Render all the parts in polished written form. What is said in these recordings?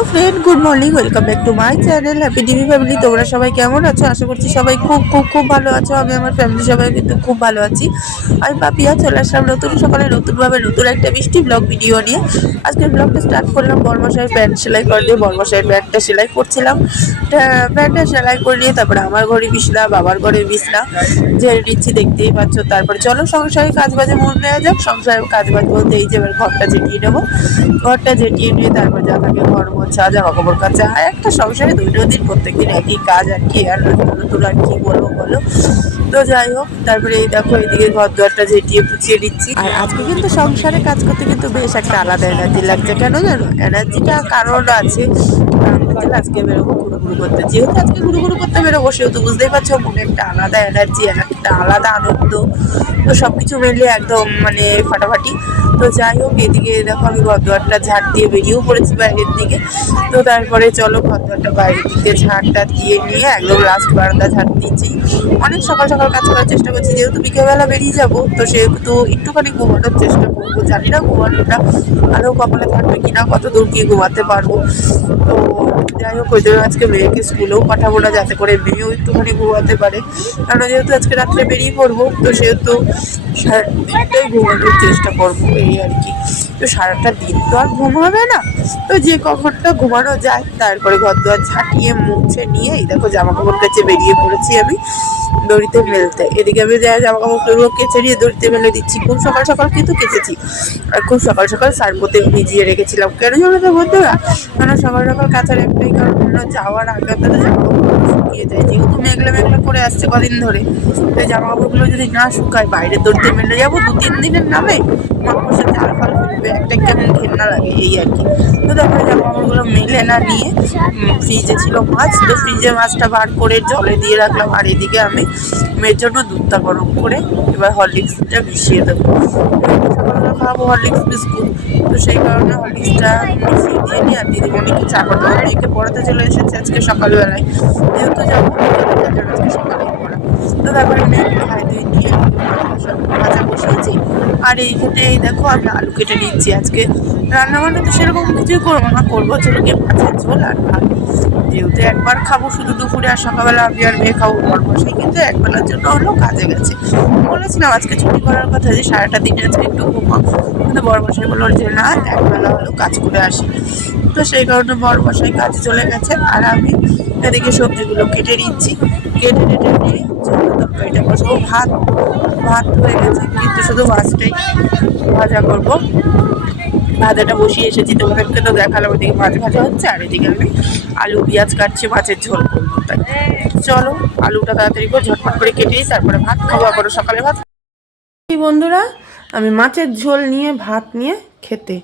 Hello friend, good morning, welcome back to my channel happy TV family. তোমরা সবাই কেমন আছো? আশা করছি সবাই খুব খুব খুব ভালো আছো। আমি আমার ফ্যামিলি সবাই কিন্তু খুব ভালো আছি। আমি পাপিয়া চলে আসলাম নতুন সকালে নতুনভাবে নতুন একটা মিষ্টি ব্লগ ভিডিও নিয়ে। আজকের ব্লগটা স্টার্ট করলাম বর্মশাইয়ের প্যান্ট সেলাই করে দিয়ে। বর্মশাইয়ের প্যান্টটা সেলাই করছিলাম, প্যান্টটা সেলাই করে নিয়ে তারপরে আমার ঘরে বিছনা, বাবার ঘরে বিছনা ঝেড়ে নিচ্ছি, দেখতেই পাচ্ছ। তারপরে চলো সংসারের কাজ বাজে মন নেওয়া যাক। সংসারের কাজ বাজ বলতে এই যে এবার ঘরটা ঝেঁটিয়ে নেবো। ঘরটা ঝেঁটিয়ে নিয়ে তারপর যা থাকে ঘর মোছা, জামা কাপড় কাচা, একটা সংসারে দৈনন্দিন প্রত্যেকদিন একই কাজ আর কি। আর নতুন আর কি বলবো বলো। তো যাই হোক, তারপরে এই দেখো এইদিকে ঘর দুয়ারটা ঝেঁটিয়ে পুছিয়ে দিচ্ছি। আর আজকে কিন্তু সংসারে কাজ করতে কিন্তু বেশ একটা আলাদা এনার্জি লাগছে। কেন জানো? এনার্জিটা কারণ আছে। কারণ হচ্ছে আজকে বেরোবো ঘুরু করতে। যেহেতু আজকে ঘুরু করতে বেরোবো, সেহেতু বুঝতেই পারছো মনে একটা আলাদা এনার্জি, একটা আলাদা আনন্দ। তো সবকিছু মিলিয়ে একদম মানে ফাটাফাটি। তো যাই হোক, এদিকে দেখো আমি ঘর দুয়ারটা ঝাড় দিয়ে বেরিয়েও পড়েছি বাইরের দিকে। তো তারপরে চলো ঘর দুয়ারটা বাইরের দিকে ঝাড়টা দিয়ে নিয়ে একদম লাস্ট বারান্দা ঝাড় দিচ্ছি। অনেক সকাল সকাল কাজ করার চেষ্টা করছি, যেহেতু বিকেলবেলা বেরিয়ে যাবো, তো সেহেতু একটুখানি ঘুমানোর চেষ্টা করবো। জানি না ঘুমানোটা আরও কপালে থাকবে কিনা, কত দূর কি ঘুমাতে পারবো। তো যাই হোক, ওই জন্য আজকে মেয়েকে স্কুলেও পাঠাবো না, যাতে করে মেয়েও একটুখানি ঘুমাতে পারে। কারণ যেহেতু আজকে রাত্রে বেরিয়ে পড়বো, তো সেহেতু সারাদিনটাই ঘুমানোর চেষ্টা করবো, এই আর কি। তো সারাটা দিন তো আর ঘুম হবে না, তো যে কখনটা ঘুমানো যায়। তারপরে ঘর দুয়ার ঝাঁটিয়ে মুছে নিয়ে এই দেখো জামা কাপড় কেচে বেরিয়ে পড়েছি আমি দড়িতে মেলতে। এদিকে আমি জামা কাপড়গুলো কেচে নিয়ে দড়িতে মেলে দিচ্ছি। খুব সকাল সকাল কিন্তু কেচেছি, আর খুব সকাল সকাল সার্ফতে ভিজিয়ে রেখেছিলাম। কেন জানো তো বন্ধুরা? কারণ সকাল সকাল কাচার একটাই কারণ হলো, যাওয়ার আগে তাদের জামা কাপড়গুলো শুকিয়ে যায়। যেহেতু মেঘলা মেঘলা করে আসছে কদিন ধরে, তো জামা কাপড়গুলো যদি না শুকায় বাইরে দড়িতে মেলে যাবো 2-3 দিনের নামে, মাকড়সার জাল ফাল ফেলবে, একটা কেমন ঘেন্না লাগে, এই আর কি। তো তারপরে জামা কাপড়গুলো মেলে না নিয়ে ফ্রিজে ছিল মাছ, তো ফ্রিজে মাছটা বার করে জলে দিয়ে রাখলাম। আর এদিকে আমি মেয়ের জন্য দুধটা গরম করে এবার হরলিক্সটা মিশিয়ে দেবো। সকালবেলা খাওয়াবো হরলিক্স বিস্কুট, তো সেই কারণে হরলিক্সটা মিশিয়ে দিয়ে নিয়ে আর দিদিমণিকে চা করতে হবে। মেয়েকে পড়াতে চলে এসেছে আজকে সকালবেলায়, যেহেতু যাবো আজকে সকালেই পড়া। তো তারপরে মেয়েকে খাই দিয়ে নিয়ে ভাজা বসিয়েছি। আর এইখানে এই দেখো আমি আলু কেটে নিচ্ছি। আজকে রান্নাবান্না তো সেরকম কিছুই করবো না, করবো হচ্ছে গিয়ে মাছের ঝোল আর ভাত। যেহেতু একবার খাবো শুধু দুপুরে, আর সকালবেলা আমি আর মেয়ে খাবো। বরমশাই কিন্তু একবেলার জন্য হলেও কাজে গেছে। বলেছিলাম আজকে ছুটি করার কথা, যে সারাটা দিনে আজকে একটু ঘুমাও, কিন্তু বরমশাই বললো যে না, একবেলা হলেও কাজ করে আসি। তো সেই কারণে বরমশাই কাজে চলে গেছে, আর আমি এদিকে সবজিগুলো কেটে নিচ্ছি। কেটে টেটে নিয়ে তরকারিটা বসাবো। ভাত হয়ে গেছে, কিন্তু শুধু মাছটাই ভাজা করবো। ভাজাটা বসিয়ে এসেছি, তোমাদেরকে তো দেখালাম। ওইদিকে মাছ ভাজা হচ্ছে, আর এদিকে আমি আলু পেঁয়াজ কাটছি মাছের ঝোল করবো। তাই চলো আলুটা তাড়াতাড়ি করে ঝটপট করে কেটেই তারপরে ভাত খাবো। আবারও সকালে ভাত। বন্ধুরা, আমি মাছের ঝোল নিয়ে ভাত নিয়ে খেতে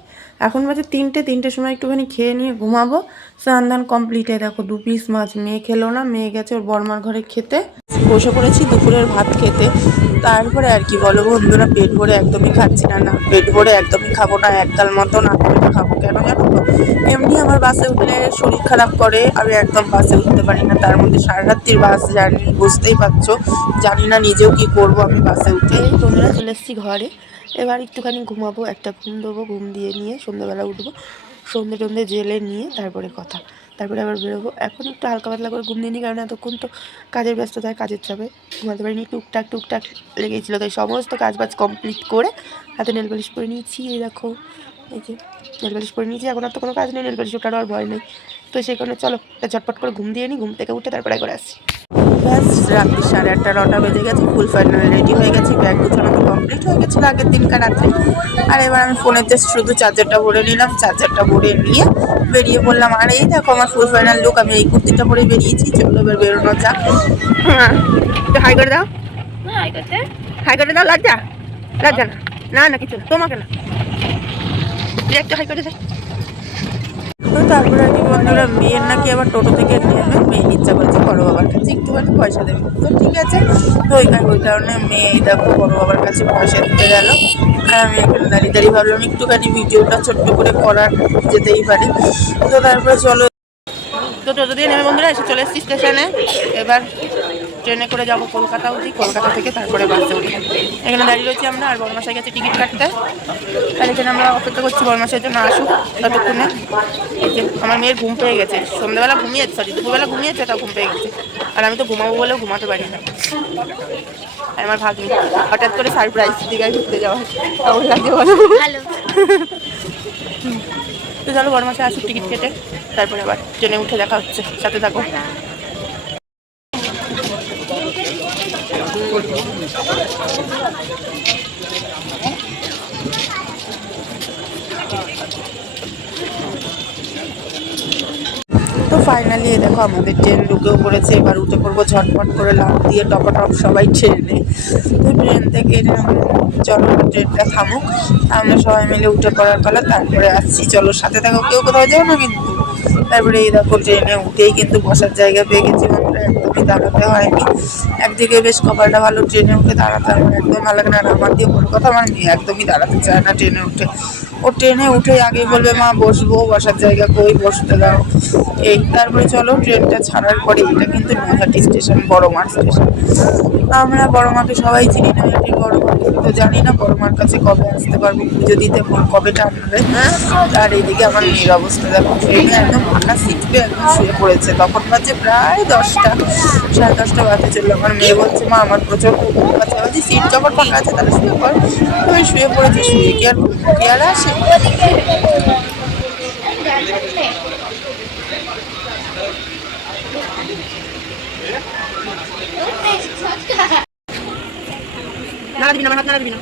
এখন বাজে 3টের সময় একটুখানি খেয়ে নিয়ে ঘুমাবো। স্নান দান কমপ্লিট। দেখো 2 পিস মাছ মেয়ে খেলো না, মেয়ে গেছে ওর বর্মার ঘরে খেতে। বসে পড়েছি দুপুরের ভাত খেতে। তারপরে আর কি বলো বন্ধুরা, পেট ভরে একদমই খাচ্ছি না। না, পেট ভরে একদমই খাবো না, একগাল মতো না খাবো। কেন জানো তো? এমনি আমার বাসে উঠলে শরীর খারাপ করে, আমি একদম বাসে উঠতে পারি না। তার মধ্যে সারা রাত্রির বাস জার্নি, বুঝতেই পারছো। জানি না নিজেও কি করবো আমি বাসে উঠে। এই বন্ধুরা চলে এসেছি ঘরে, এবার একটুখানি ঘুমাবো, একটা ঘুম দেবো। ঘুম দিয়ে নিয়ে সন্ধ্যেবেলা উঠবো, সন্ধ্যে টন্ধে জেলে নিয়ে তারপরে কথা। তারপরে আবার বেরোবো। এখন একটু হালকা পাতলা করে ঘুম দিয়ে নিই, কারণ এতক্ষণ তো কাজের ব্যস্ততায় কাজের চাপে ঘুমাতে পারিনি। টুকটাক লেগেছিল, তাই সমস্ত কাজবাজ কমপ্লিট করে হাতে নেল পালিশ করে নিয়েছি। এই দেখো, এই যে নেল পালিশ করে নিয়েছি। এখন আর তো কোনো কাজ নেই, নেল পালিশ ওঠারও আর ভয় নেই। তো সেই কারণে চলো ঝটপট করে ঘুম দিয়ে নিই, ঘুম থেকে উঠে তারপরে করে আসছি। ব্যাস রাত্রি 8:30-9টা বেজে গেছে, ফুল ফাইনাল রেডি হয়ে গেছি। ব্যাগ গুছানো তো কমপ্লিট হয়ে গেছিলো আগের দিনকার রাত্রে। আর এবার আমি ফোনের জাস্ট শুধু চার্জারটা ভরে নিলাম। চার্জারটা ভরে নিয়ে বেরিয়ে পড়লাম। আর এই দেখো আমার ফুল ফাইনাল লুক, আমি এই কুর্তিটা পরে বেরিয়েছি। চলো এবার বেরোনো যাক। হ্যাঁ, হাই করে দাও, হাই করে দাও। লজ্জা না, না কিছু না, তোমাকে না, একটা হাই করে দাও। তো তারপরে আর কি বন্ধুরা, মেয়ের নাকি আবার টোটো থেকে নেমে মেয়ে ইচ্ছা করেছে বড়ো বাবার কাছে একটুখানি পয়সা দেবে। তো ঠিক আছে, তো ওই কারণে মেয়ে দেখো বড়ো বাবার কাছে পয়সা দিতে গেল। আর আমি এখানে দাঁড়িয়ে ভাবলাম একটুখানি ভিডিওটা ছোট্ট করে করার যেতেই পারে। তো তারপরে চলো, তো টোটো দিয়ে নেমে বন্ধুরা এসে চলে এসেছি স্টেশনে। এবার ট্রেনে করে যাবো কলকাতা অবধি, কলকাতা থেকে তারপরে বাসে উঠি। এখানে দাঁড়িয়ে রয়েছি আমরা, আর বড়মাসাই গেছে টিকিট কাটতে। আর এখানে আমরা অপেক্ষা করছি বড়মাসাইয়ের জন্য আসুক ততক্ষণে। এই যে আমার মেয়ের ঘুম পেয়ে গেছে, সন্ধ্যাবেলা ঘুমিয়েছে, সরি দুপুরবেলা ঘুমিয়েছে, তাও ঘুম পেয়ে গেছে। আর আমি তো ঘুমাবো বলেও ঘুমাতে পারি না। আর আমার ভাগ্নি হঠাৎ করে সারপ্রাইজ দীঘায় ঘুরতে যাওয়া, কেমন লাগছে বলো? তো চলো বড়মাসাই আসুক টিকিট কেটে, তারপরে আবার ট্রেনে উঠে দেখা হচ্ছে, সাথে থাকো। তো ফাইনালি দেখো আমাদের ট্রেন ঢুকেও পড়েছে। এবার উঠে পড়বো ঝটপট করে, লাফ দিয়ে টপাটপ সবাই ট্রেনে। তো ট্রেন থেকে চলো ট্রেনটা থামুক, আমরা সবাই মিলে উঠে পড়ার পালা, তারপরে আসছি। চলো সাথে থাকো, কেউ কোথাও যাও না কিন্তু। তারপরে এই দেখো ট্রেনে উঠেই কিন্তু বসার জায়গা পেয়ে গেছি আমরা, একদমই দাঁড়াতে হয়নি। একদিকে বেশ কপালটা ভালো, ট্রেনে উঠে দাঁড়াতে আমার একদম ভালো লাগে না। আর আমার দিয়ে বড় কথা, আমার মেয়ে একদমই দাঁড়াতে চায় না ট্রেনে উঠে। ও ট্রেনে উঠে আগে বলবে মা বসবো, বসার জায়গা কই, বসতে দাও এই। তারপরে চলো ট্রেনটা ছাড়ার পরে, এটা কিন্তু নৈহাটি স্টেশন, বড়মার স্টেশন। আমরা বড়মাকে সবাই চিনি, নৈহাটির বড়মা, তো জানি না বড়মার কাছে কবে আসতে পারবো, পুজো দিতে কবে টানবে। আর এইদিকে আমার মেয়ের অবস্থা দেখো, ট্রেনে একদম ফাঁকা সিট পেয়ে একদম শুয়ে পড়েছে। তখন বাজে প্রায় 10টা, 10:30 বাজতে চললো। আমার মেয়ে বলছে মা আমার প্রচন্ড ঘুম পাচ্ছে। বলছি সিট যখন ফাঁকা আছে তাহলে শুয়ে পড়। তুমি শুয়ে পড়েছি, শুয়ে কি আর আসে। নাড়া দিবি না, আমার হাত নাড়া দিবি না।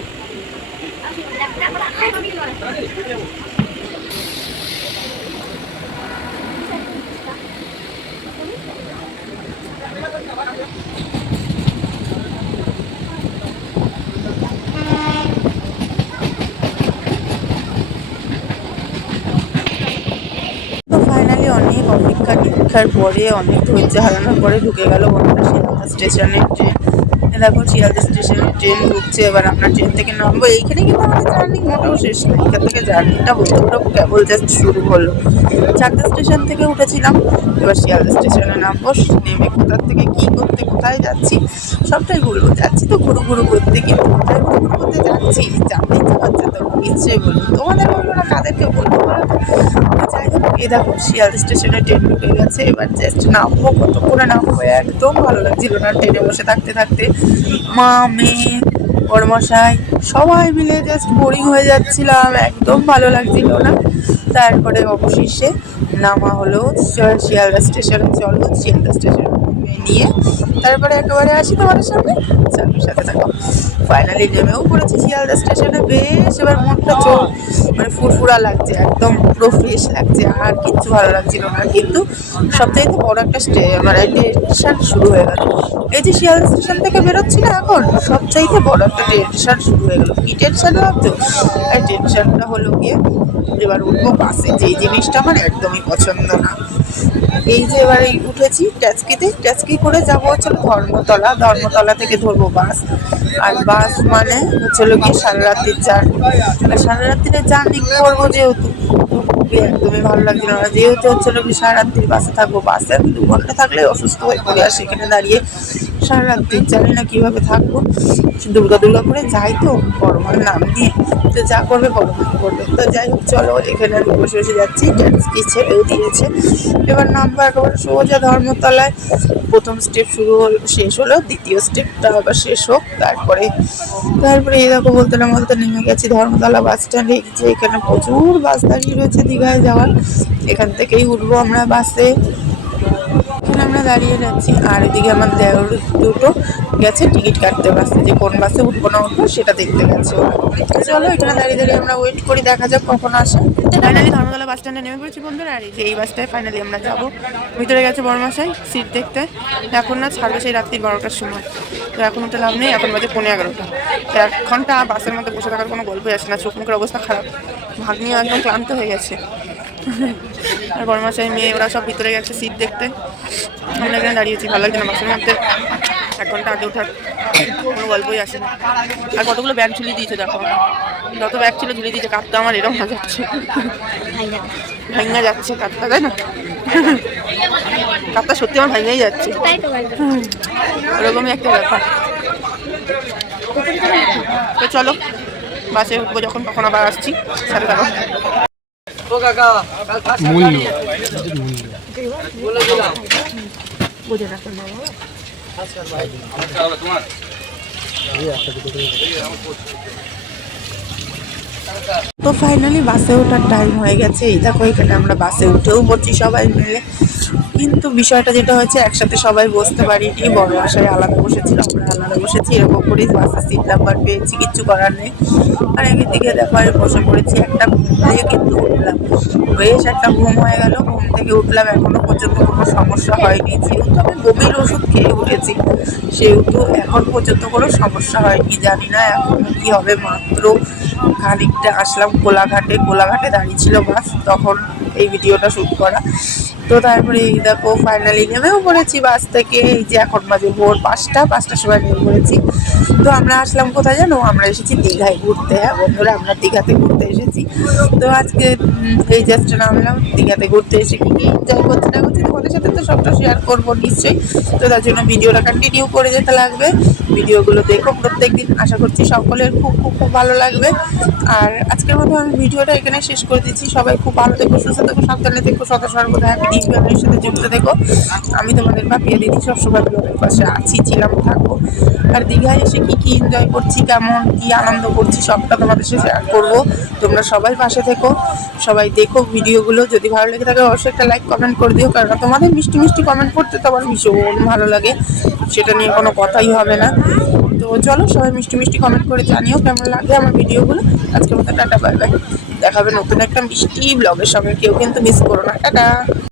তো ফাইনালি অনেক অপেক্ষা নিরীক্ষার পরে, অনেক ধৈর্য হারানোর পরে ঢুকে গেল বন্ধুরা শিয়ালদা স্টেশনের ট্রেন। দেখো শিয়ালদা স্টেশনের ট্রেন ঢুকছে, এবার আমরা ট্রেন থেকে নামবো। এইখানে কিন্তু আমাদের জার্নি মোটেও শেষ না, এখান থেকে জার্নিটা বলতে পারো কেবল জাস্ট শুরু হলো। চাকদা স্টেশন থেকে উঠেছিলাম, এবার শিয়ালদা স্টেশনে নামবো। নেমে কোথার থেকে কী করতে কোথায় যাচ্ছি সবটাই ঘুরবো। যাচ্ছি তো ঘুরু ঘুরু করতে, কিন্তু কোথায় ঘুরু ঘুরু করতে যাচ্ছি জানতে ইচ্ছে করছে তো নিশ্চয়ই বলবো, তোমাদের বলবো না কাদেরকে বলবো বলো তো। যাই হোক, এ দেখো শিয়ালদা স্টেশনে ট্রেন ঢুকে গেছে, এবার জাস্ট নামবো। কতক্ষণে নামবো একদম ভালো লাগছিল না ট্রেনে বসে থাকতে থাকতে। মা, মেয়ে, বড়মশাই সবাই মিলে জাস্ট বোরিং হয়ে যাচ্ছিলাম, একদম ভালো লাগছিল না। তারপরে অবশেষে নামা হলো শিয়ালদা স্টেশনে। চলো শিয়ালদা স্টেশনে নিয়ে তারপরে একেবারে আসি তোমাদের সামনে, সাথে থাকো। ফাইনালি নেমেও পড়েছি শিয়ালদা স্টেশনে। বেশ এবার মনটা মানে ফুরফুরা লাগছে, একদম পুরো ফ্রেশ লাগছে, আর কিচ্ছু ভালো লাগছিল না। কিন্তু সবচাইতে বড় একটা মানে টেনশন শুরু হয়ে গেল। এই যে শিয়ালদা স্টেশন থেকে বেরোচ্ছি না এখন, সবচাইতে বড় একটা টেনশন শুরু হয়ে গেল। কি টেনশন ভাবছো? এই টেনশনটা হলো গিয়ে এবার উঠবো বাসে, যেই জিনিসটা আমার একদমই পছন্দ না। এই যে এবার উঠেছি ট্যাক্সি করে যাবো হচ্ছে ধর্মতলা, ধর্মতলা থেকে ধরবো বাস। আর বাস মানে হচ্ছে গিয়ে সারা রাত্রির জার্নি। আর সারা রাত্রির জার্নি করবো যেহেতু, একদমই ভালো লাগছিল না। যেহেতু হচ্ছে কি সারা রাত্রির বাসে থাকবো, বাসে আমি 2 ঘন্টা থাকলে অসুস্থ হয়ে পড়ে, আর সেখানে দাঁড়িয়ে সারা রাত্রি জানি না কীভাবে থাকবো। দুর্গা করে যাই তো বড়মার নাম নিয়ে, তো যা করবে বড়মা করবে। তো যাই হোক চলো, এখানে আমি বসে বসে যাচ্ছি, ট্যাক্সি ছেড়েও দিয়েছে। এবার নামবো একেবারে সোজা ধর্মতলায়। প্রথম স্টেপ শেষ হলো, দ্বিতীয় স্টেপটা আবার শেষ হোক। তারপরে এই দেখো বলতে না বলতে নেমে গেছি ধর্মতলা বাস স্ট্যান্ডে। যে এখানে প্রচুর বাস দাঁড়িয়ে রয়েছে দীঘায় যাওয়ার, এখান থেকেই উঠবো আমরা বাসে। এখানে আমরা দাঁড়িয়ে যাচ্ছি, আর এদিকে আমার দেওর দুটো গেছে টিকিট কাটতে বাসে, যে কোন বাসে উঠবো না উঠবো সেটা দেখতে গেছে ওরা। চলো এখানে দাঁড়িয়ে আমরা ওয়েট করি, দেখা যাক কখন আসে। ফাইনালি ধর্মতলা বাস স্ট্যান্ডে নেমে পড়েছি বন্ধুরা। আর এই বাসটায় ফাইনালি আমরা যাবো। ভিতরে গেছে বড়মশাই সিট দেখতে, এখন না ছাড়বে সেই রাত্রি 12টার সময়। তো এখন উঠে লাভ নেই, এখন বাজে 11:15। তো 1 ঘন্টা বাসের মধ্যে বসে থাকার কোনো গল্পই আসে না, চোখ মুখের অবস্থা খারাপ, ভাগ্নিও একদম ক্লান্ত হয়ে গেছে। আর বড়মশাই মেয়ে ওরা সব ভিতরে গেছে সিট দেখতে, আমরা এখানে দাঁড়িয়েছি, ভালো লাগছে না বাসের মধ্যে। 1 ঘন্টা আগে ওঠার কোনো গল্পই আসে না। আর কতগুলো ব্যাগ ঝুলিয়ে দিয়েছে দেখো, যত ব্যাগ ছিল ঝুলিয়ে দিয়েছে। কাঁধটা আমার এরকম হয়ে যাচ্ছে, ভাঙা যাচ্ছে কাঁধটা, তাই না? কাঁধটা সত্যি আমার ভাঙাই যাচ্ছে, ওরকমই একটা ব্যাপার। তো চলো বাসে উঠবো যখন, তখন আবার আসছি, সাথে থাকো। বুঝে রাখুন তোমার। তো ফাইনালি বাসে ওঠার টাইম হয়ে গেছে। এই দেখো এখানে আমরা বাসে উঠেও পড়ছি সবাই মিলে, কিন্তু বিষয়টা যেটা হয়েছে একসাথে সবাই বসতে পারিনি। বড় আশায় আলাদা বসেছিল, আমরা আলাদা বসেছি, এরকম করেই বাসের সিট নাম্বার পেয়েছি, কিচ্ছু করার নেই। আর এদিক দিকে দেখো আমি বসে পড়েছি, একটা ঘুম দিয়ে কিন্তু উঠলাম, বেশ একটা ঘুম হয়ে গেল। ঘুম থেকে উঠলাম, এখনো পর্যন্ত কোনো সমস্যা হয়নি, যেহেতু আমি বমির ওষুধ খেয়ে উঠেছি সেহেতু এখন পর্যন্ত কোনো সমস্যা হয়নি। জানি না এখন কি হবে। মাত্র খানিকটা আসলাম কোলাঘাটে দাঁড়িয়ে ছিল বাস, তখন এই ভিডিওটা শ্যুট করা। তো তারপরে এই দেখো ফাইনালি নেমেও পড়েছি বাস থেকে। এই যে এখন বাজে ভোর 5টার সময় নেমে পড়েছি। তো আমরা আসলাম কোথায় জানো? আমরা এসেছি দীঘায় ঘুরতে। হ্যাঁ বন্ধুরা, আমরা দীঘাতে ঘুরতে এসেছি। তো আজকে এই জাস্ট নামলাম, দীঘাতে ঘুরতে এসে কী কী এনজয় করছি না করছি তোমাদের সাথে তো সবটা শেয়ার করবো নিশ্চয়ই। তো তার জন্য ভিডিওটা কন্টিনিউ করে যেতে লাগবে। ভিডিওগুলো দেখো প্রত্যেকদিন, আশা করছি সকলের খুব খুব খুব ভালো লাগবে। আর আজকের মতো আমি ভিডিওটা এখানে শেষ করে দিচ্ছি। সবাই খুব ভালো থেকো, সুস্থ থেকো, সাবধানে থেকো, সদা সর্বদা হ্যাপি ডিউ ফ্যামিলির সাথে যুক্ত থেকো। আমি তোমাদের পাপিয়া দিদি সবসময় তোমাদের পাশে আছি, ছিলাম, থাকবো। আর দীঘায় এসে কী কী এনজয় করছি, কেমন কী আনন্দ করছি সবটা তোমাদের সাথে শেয়ার করবো। তোমরা সবাই পাশে থেকো, সবাই দেখো ভিডিওগুলো। যদি ভালো লেগে থাকে অবশ্যই একটা লাইক কমেন্ট করে দিও, কারণ তোমাদের মিষ্টি মিষ্টি কমেন্ট করতে তো আমার ভীষণ ভালো লাগে, সেটা নিয়ে কোনো কথাই হবে না। তো চলো সবাই মিষ্টি মিষ্টি কমেন্ট করে জানিও কেমন লাগে আমার ভিডিওগুলো। আজকের মতো টাটা, বাই বাই। দেখা হবে নতুন একটা মিষ্টি ব্লগের সঙ্গে, কেউ কিন্তু মিস করো না। টাটা।